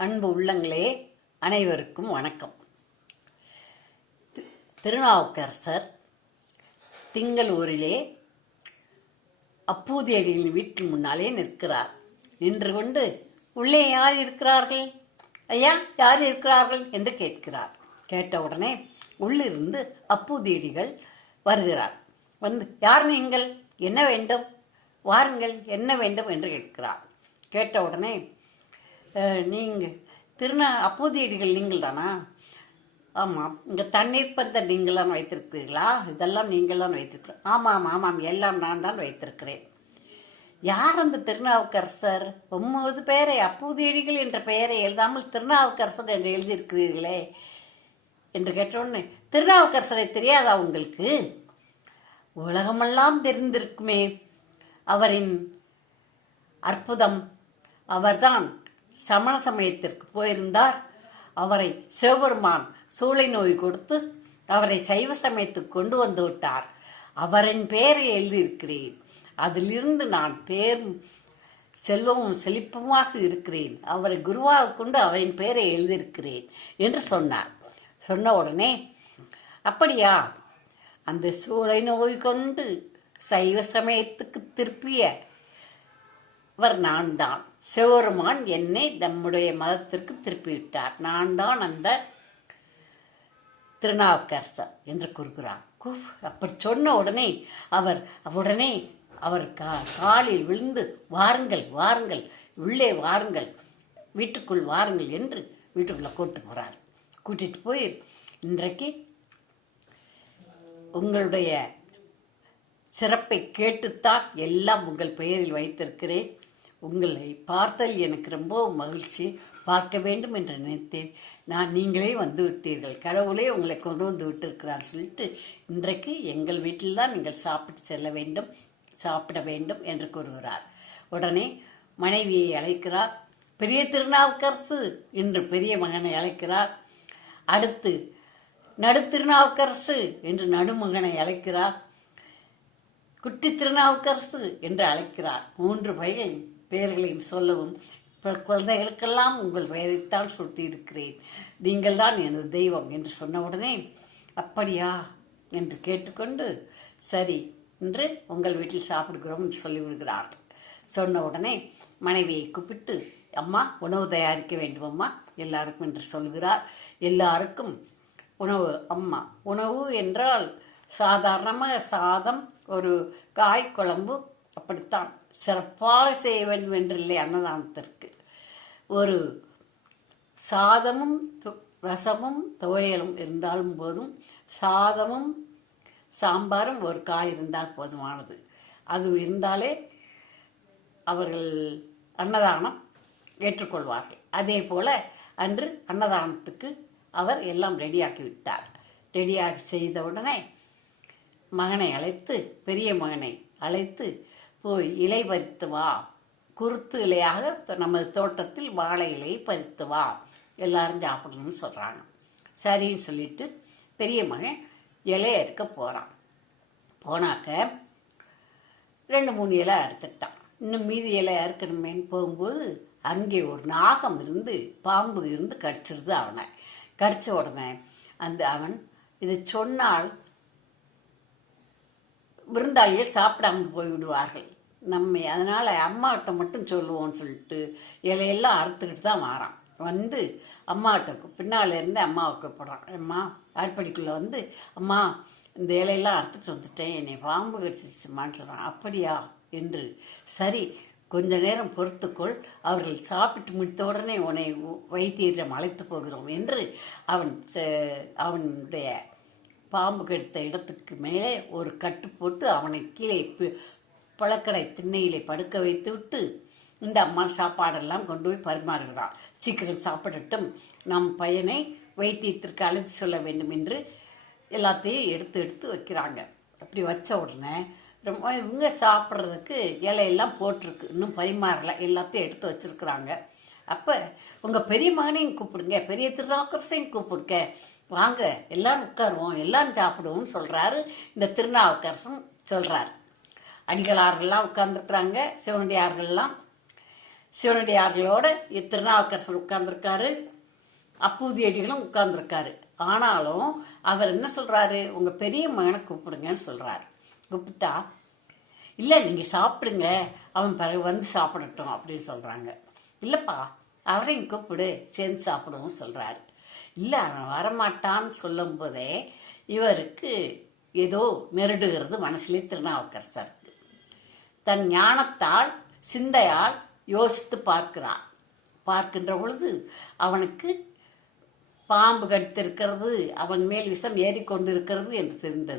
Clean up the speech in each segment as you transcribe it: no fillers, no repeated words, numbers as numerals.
அன்பு உள்ளங்களே, அனைவருக்கும் வணக்கம். திருநாவுக்கரசர் திங்களூரிலே அப்பூதியடிகளின் வீட்டின் முன்னாலே நிற்கிறார். நின்று கொண்டு, உள்ளே யார் இருக்கிறார்கள் ஐயா, யார் இருக்கிறார்கள் என்று கேட்கிறார். கேட்டவுடனே உள்ளிருந்து அப்பூதியடிகள் வருகிறார். வந்து, யார் நீங்கள், என்ன வேண்டும், வாருங்கள், என்ன வேண்டும் என்று கேட்கிறார். கேட்டவுடனே, நீங்கள் அப்பூதியடிகள் நீங்கள் தானா? ஆமாம். இங்கே தண்ணீர் பந்த நீங்களாம் வைத்திருக்கிறீர்களா? இதெல்லாம் நீங்களாம் வைத்திருக்கிறோம். ஆமாம் ஆமாம், எல்லாம் நான் தான் வைத்திருக்கிறேன். யார் அந்த திருநாவுக்கரசர்? 9 பேரை அப்பூதியடிகள் என்ற பெயரை எழுதாமல் திருநாவுக்கரசர் என்று எழுதியிருக்கிறீர்களே என்று கேட்டவுடனே, திருநாவுக்கரசரை தெரியாதா உங்களுக்கு? உலகமெல்லாம் தெரிந்திருக்குமே அவரின் அற்புதம். அவர்தான் சமண சமயத்திற்கு போயிருந்தார். அவரை சிவபெருமான் சூளை நோய் கொடுத்து அவரை சைவ சமயத்துக்கு கொண்டு வந்து விட்டார். அவரின் பெயரை எழுதியிருக்கிறேன். அதிலிருந்து நான் செல்வமும் செழிப்புமாக இருக்கிறேன். அவரை குருவாக கொண்டு அவரின் பெயரை எழுதியிருக்கிறேன் என்று சொன்னார். சொன்ன உடனே, அப்படியா, அந்த சூளை நோய் கொண்டு சைவ சமயத்துக்கு திருப்பிய நான் தான். சிவபெருமான் என்னை நம்முடைய மதத்திற்கு திருப்பிவிட்டார். நான் தான் அந்த திருநாவுக்கரசர் என்று கூறுகிறார். அப்படி சொன்ன உடனே அவர் காலில் விழுந்து, வாருங்கள் வாருங்கள், உள்ளே வாருங்கள், வீட்டுக்குள் வாருங்கள் என்று வீட்டுக்குள்ளே கூட்டு போகிறார். கூட்டிட்டு போய், இன்றைக்கு உங்களுடைய சிறப்பை கேட்டுத்தான் எல்லாம் உங்கள் பெயரில் வைத்திருக்கிறேன். உங்களை பார்த்தல் எனக்கு ரொம்ப மகிழ்ச்சி. பார்க்க வேண்டும் என்று நினைத்தேன். நீங்களே வந்து விட்டீர்கள். கடவுளே உங்களை கொண்டு வந்து விட்டிருக்கிறார் சொல்லிட்டு, இன்றைக்கு எங்கள் வீட்டில் தான் நீங்கள் சாப்பிட வேண்டும் என்று கூறுகிறார். உடனே மனைவியை அழைக்கிறார். பெரிய திருநாவுக்கரசு என்று பெரிய மகனை அழைக்கிறார். அடுத்து நடு திருநாவுக்கரசு என்று நடுமகனை அழைக்கிறார். குட்டி திருநாவுக்கரசு என்று அழைக்கிறார். 3 பெயர்களையும் சொல்லவும், குழந்தைகளுக்கெல்லாம் உங்கள் பெயரைத்தான் சுட்டி இருக்கிறேன், நீங்கள் தான் எனது தெய்வம் என்று சொன்ன உடனே, அப்படியா என்று கேட்டுக்கொண்டு, சரி என்று உங்கள் வீட்டில் சாப்பிடுகிறோம் என்று சொல்லிவிடுகிறார்கள். சொன்ன உடனே மனைவியை கூப்பிட்டு, அம்மா உணவு தயாரிக்க வேண்டும் அம்மா எல்லாருக்கும் என்று சொல்கிறார். எல்லாருக்கும் உணவு. அம்மா உணவு என்றால் சாதாரணமாக சாதம், ஒரு காய் குழம்பு, அப்படித்தான் சிறப்பாக செய்ய வேண்டும் என்றில்லை. அன்னதானத்திற்கு ஒரு சாதமும் ரசமும் துவையலும் இருந்தாலும் போதும், சாதமும் சாம்பாரும் ஒரு காய் இருந்தால் போதுமானது. அது இருந்தாலே அவர்கள் அன்னதானம் ஏற்றுக்கொள்வார்கள். அதே போல் அன்று அன்னதானத்துக்கு அவர் எல்லாம் ரெடியாக்கி விட்டார். ரெடியாகி செய்த உடனே மகனை அழைத்து, பெரிய மகனை அழைத்து போய் இலை பறித்து வா, குருத்து இலையாக நமது தோட்டத்தில் வாழை இலையை பறித்து வா, எல்லாரும் சாப்பிடணும்னு சொல்கிறாங்க. சரின்னு சொல்லிட்டு பெரிய மகன் இலையை அறுக்க போகிறான். போனாக்க 2-3 இலை அறுத்துட்டான். இன்னும் மீதி இலை அறுக்கணுமேன்னு போகும்போது அங்கே ஒரு நாகம் இருந்து, பாம்பு இருந்து கடிச்சிருது அவனை. கடித்த உடனே அவன் இதை சொன்னால் விருந்தாளிகள் சாப்பிடாமல் போய்விடுவார்கள் அதனால் அம்மாட்ட மட்டும் சொல்லுவோன்னு சொல்லிட்டு இலையெல்லாம் அறுத்துக்கிட்டு தான் வாரான். வந்து அம்மாட்ட பின்னால் இருந்து அம்மாவை கூப்பிட்றான். அம்மா அடுப்படிக்குள்ளே வந்து, அம்மா இந்த இலையெல்லாம் அறுத்துட்டு வந்துட்டேன், என்னை பாம்பு கடிச்சிருச்சுமான்னு சொல்கிறான். அப்படியா என்று, சரி கொஞ்ச நேரம் பொறுத்துக்கொள், அவர்கள் சாப்பிட்டு முடித்த உடனே உன்னை வைத்தியரிடம் அழைத்து போகிறோம் என்று அவனுடைய பாம்பு கடித்த இடத்துக்கு மேலே ஒரு கட்டு போட்டு அவனை கீழே பழக்கடை திண்ணையிலே படுக்க வைத்து விட்டு, இந்த அம்மா சாப்பாடெல்லாம் கொண்டு போய் பரிமாறுகிறாள். சீக்கிரம் சாப்பிடட்டும், நம் பையனை வைத்தியத்திற்கு அழைத்து சொல்ல வேண்டும் என்று எல்லாத்தையும் எடுத்து வைக்கிறாங்க. அப்படி வச்ச உடனே இவங்க சாப்பிட்றதுக்கு இலையெல்லாம் போட்டிருக்கு, இன்னும் பரிமாறலை, எல்லாத்தையும் எடுத்து வச்சிருக்கிறாங்க. அப்போ உங்கள் பெரிய மகனையும் கூப்பிடுங்க, பெரிய திருநாவுக்கரசையும் கூப்பிடுங்க, வாங்க எல்லாரும் உட்காருவோம், எல்லாரும் சாப்பிடுவோம்னு சொல்கிறாரு. இந்த திருநாவுக்கரசன் சொல்கிறார். அடிகளார்கள்லாம் உட்கார்ந்துருக்குறாங்க, சிவனடியார்கள்லாம். சிவனடியார்களோட திருநாவுக்கரசர் உட்கார்ந்துருக்காரு, அப்பூதியடிகளும் உட்கார்ந்துருக்காரு. ஆனாலும் அவர் என்ன சொல்கிறாரு, உங்கள் பெரிய மகனை கூப்பிடுங்கன்னு சொல்கிறாரு. கூப்பிட்டா இல்லை நீங்கள் சாப்பிடுங்க, அவன் பிறகு வந்து சாப்பிடட்டும் அப்படின்னு சொல்கிறாங்க. இல்லைப்பா அவரையும் கூப்பிடு சேர்ந்து சாப்பிடுவோம் சொல்கிறாரு. இல்லை அவன் வரமாட்டான்னு சொல்லும் போதே இவருக்கு ஏதோ நெருடுகிறது மனசுலேயே திருநாவுக்கரசருக்கு. தன் ஞானத்தால் சிந்தையால் யோசித்து பார்க்கின்ற பொழுது அவனுக்கு பாம்பு கடித்திருக்கிறது, அவன் மேல் விஷம் ஏறிக்கொண்டிருக்கிறது என்று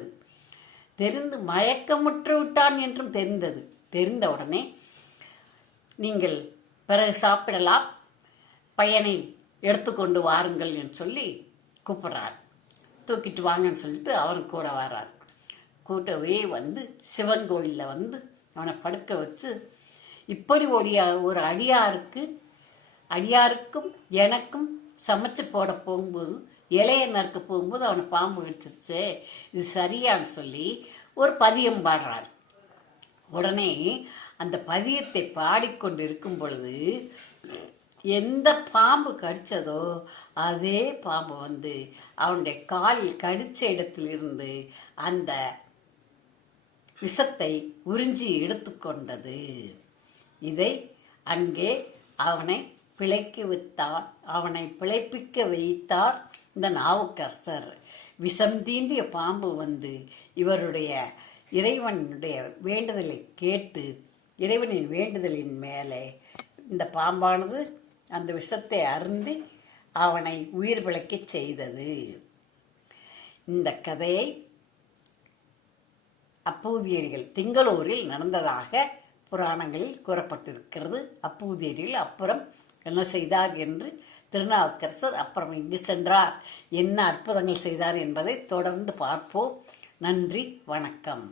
தெரிந்து மயக்கமுற்று விட்டான் என்றும் தெரிந்த உடனே நீங்கள் பிறகு சாப்பிடலாம், பையனை எடுத்துக்கொண்டு வாருங்கள் என்று சொல்லி கூப்பிட்றார். தூக்கிட்டு வாங்கன்னு சொல்லிட்டு அவன் கூட வர்றார். கூட்டவே வந்து சிவன் கோயிலில் வந்து அவனை படுக்க வச்சு, இப்படி ஒரு அடியாருக்கும் எனக்கும் சமைச்சு போட போகும்போது, இலைய நறுக்க போகும்போது அவனை பாம்பு எடுத்துருச்சே, இது சரியான்னு சொல்லி ஒரு பதியம் பாடுறார். உடனே அந்த பதியத்தை பாடிக்கொண்டு இருக்கும் பொழுது எந்த பாம்பு கடித்ததோ அதே பாம்பு வந்து அவனுடைய காலில் கடித்த இடத்திலிருந்து அந்த விஷத்தை உறிஞ்சி எடுத்துக்கொண்டது. இதை அங்கே அவனை பிழைப்பிக்க வைத்தார் இந்த நாவுக்கரசர். விஷம் தீண்டிய பாம்பு வந்து இவருடைய இறைவனுடைய வேண்டுதலை கேட்டு, இறைவனின் வேண்டுதலின் மேலே இந்த பாம்பானது அந்த விஷத்தை அருந்தி அவனை உயிர் பிழைக்கச் செய்தது. இந்த கதையை அப்பூதியடிகள் திங்களூரில் நடந்ததாக புராணங்களில் கூறப்பட்டிருக்கிறது. அப்பூதியடிகள் அப்புறம் என்ன செய்தார் என்று, திருநாவுக்கரசர் அப்புறம் எங்கு சென்றார், என்ன அற்புதங்கள் செய்தார் என்பதை தொடர்ந்து பார்ப்போம். நன்றி, வணக்கம்.